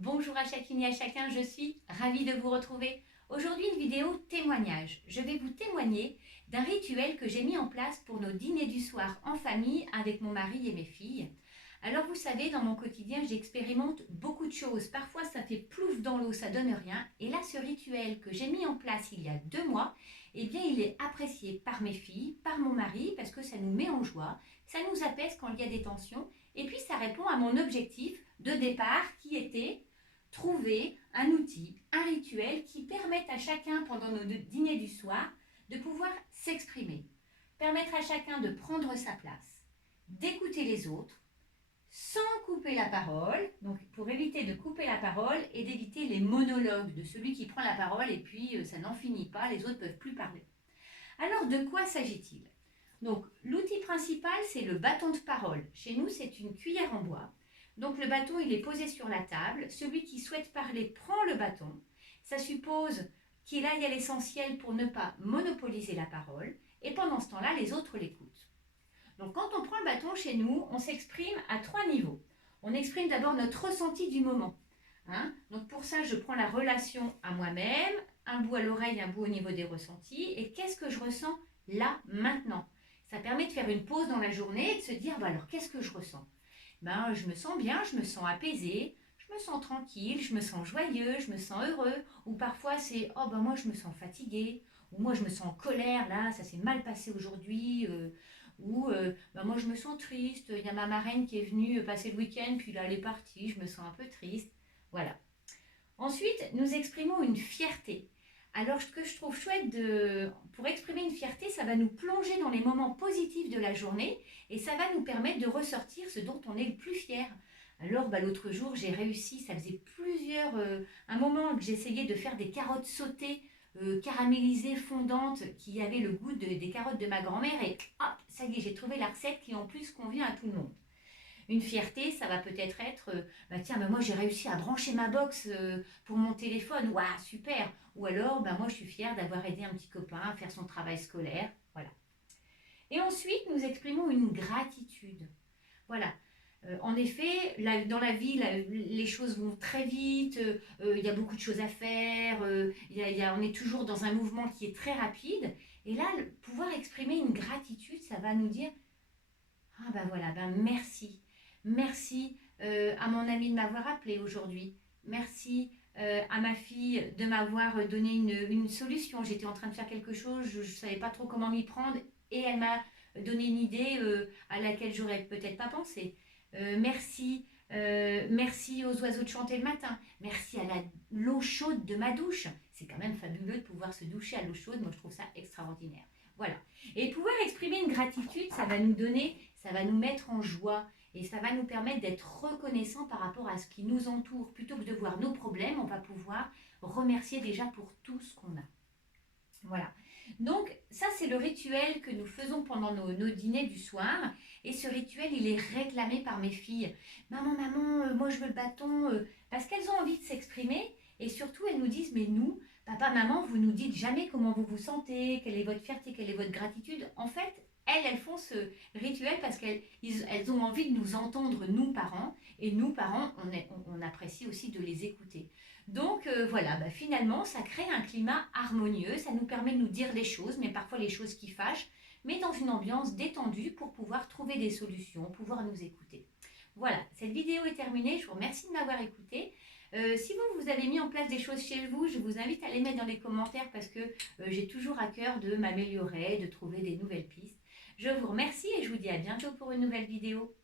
Bonjour à chacune et à chacun, je suis ravie de vous retrouver. Aujourd'hui, une vidéo témoignage. Je vais vous témoigner d'un rituel que j'ai mis en place pour nos dîners du soir en famille avec mon mari et mes filles. Alors vous savez, dans mon quotidien, j'expérimente beaucoup de choses. Parfois, ça fait plouf dans l'eau, ça donne rien. Et là, ce rituel que j'ai mis en place il y a 2 mois, eh bien, il est apprécié par mes filles, par mon mari, parce que ça nous met en joie, ça nous apaise quand il y a des tensions. Et puis, ça répond à mon objectif de départ qui était trouver un outil, un rituel qui permette à chacun pendant nos dîners du soir de pouvoir s'exprimer, permettre à chacun de prendre sa place, d'écouter les autres, sans couper la parole, donc pour éviter de couper la parole et d'éviter les monologues de celui qui prend la parole et puis ça n'en finit pas, les autres ne peuvent plus parler. Alors de quoi s'agit-il? Donc l'outil principal c'est le bâton de parole. Chez nous c'est une cuillère en bois. Donc le bâton il est posé sur la table. Celui qui souhaite parler prend le bâton. Ça suppose qu'il aille à l'essentiel pour ne pas monopoliser la parole. Et pendant ce temps-là, les autres l'écoutent. Donc quand on prend le bâton chez nous, on s'exprime à 3 niveaux. On exprime d'abord notre ressenti du moment. Donc pour ça, je prends la relation à moi-même, un bout à l'oreille, un bout au niveau des ressentis. Et qu'est-ce que je ressens là, maintenant? Ça permet de faire une pause dans la journée et de se dire, alors qu'est-ce que je ressens? Je me sens bien, je me sens apaisée, je me sens tranquille, je me sens joyeux, je me sens heureux. Ou parfois c'est, moi je me sens fatiguée, ou moi je me sens en colère, là ça s'est mal passé aujourd'hui, moi je me sens triste, il y a ma marraine qui est venue passer le week-end, puis là elle est partie, je me sens un peu triste. Voilà. Ensuite, nous exprimons une fierté. Alors, ce que je trouve chouette, pour exprimer une fierté, ça va nous plonger dans les moments positifs de la journée et ça va nous permettre de ressortir ce dont on est le plus fier. Alors, l'autre jour, j'ai réussi, ça faisait un moment que j'essayais de faire des carottes sautées, caramélisées, fondantes, qui avaient le goût des carottes de ma grand-mère et hop, ça y est, j'ai trouvé la recette qui en plus convient à tout le monde. Une fierté, ça va peut-être être, moi j'ai réussi à brancher ma box pour mon téléphone, waouh, super. Ou alors, moi je suis fière d'avoir aidé un petit copain à faire son travail scolaire, voilà. Et ensuite, nous exprimons une gratitude. Voilà. En effet, dans la vie, les choses vont très vite, il y a beaucoup de choses à faire, on est toujours dans un mouvement qui est très rapide. Et là, pouvoir exprimer une gratitude, ça va nous dire, merci. Merci à mon ami de m'avoir appelé aujourd'hui. Merci à ma fille de m'avoir donné une solution. J'étais en train de faire quelque chose, je ne savais pas trop comment m'y prendre et elle m'a donné une idée à laquelle j'aurais peut-être pas pensé. Merci aux oiseaux de chanter le matin. Merci à l'eau chaude de ma douche. C'est quand même fabuleux de pouvoir se doucher à l'eau chaude. Moi, je trouve ça extraordinaire. Voilà. Et pouvoir exprimer une gratitude, ça va nous mettre en joie et ça va nous permettre d'être reconnaissants par rapport à ce qui nous entoure. Plutôt que de voir nos problèmes, on va pouvoir remercier déjà pour tout ce qu'on a. Voilà. Donc ça c'est le rituel que nous faisons pendant nos dîners du soir et ce rituel il est réclamé par mes filles. Maman, moi je veux le bâton parce qu'elles ont envie de s'exprimer et surtout elles nous disent mais nous, papa, maman, vous nous dites jamais comment vous vous sentez, quelle est votre fierté, quelle est votre gratitude. En fait, elles font ce rituel parce qu'elles ont envie de nous entendre, nous parents, et nous parents, on apprécie aussi de les écouter. Donc finalement, ça crée un climat harmonieux, ça nous permet de nous dire les choses, mais parfois les choses qui fâchent, mais dans une ambiance détendue pour pouvoir trouver des solutions, pouvoir nous écouter. Voilà, cette vidéo est terminée, je vous remercie de m'avoir écouté. Si vous avez mis en place des choses chez vous, je vous invite à les mettre dans les commentaires parce que j'ai toujours à cœur de m'améliorer, de trouver des nouvelles pistes. Je vous remercie et je vous dis à bientôt pour une nouvelle vidéo.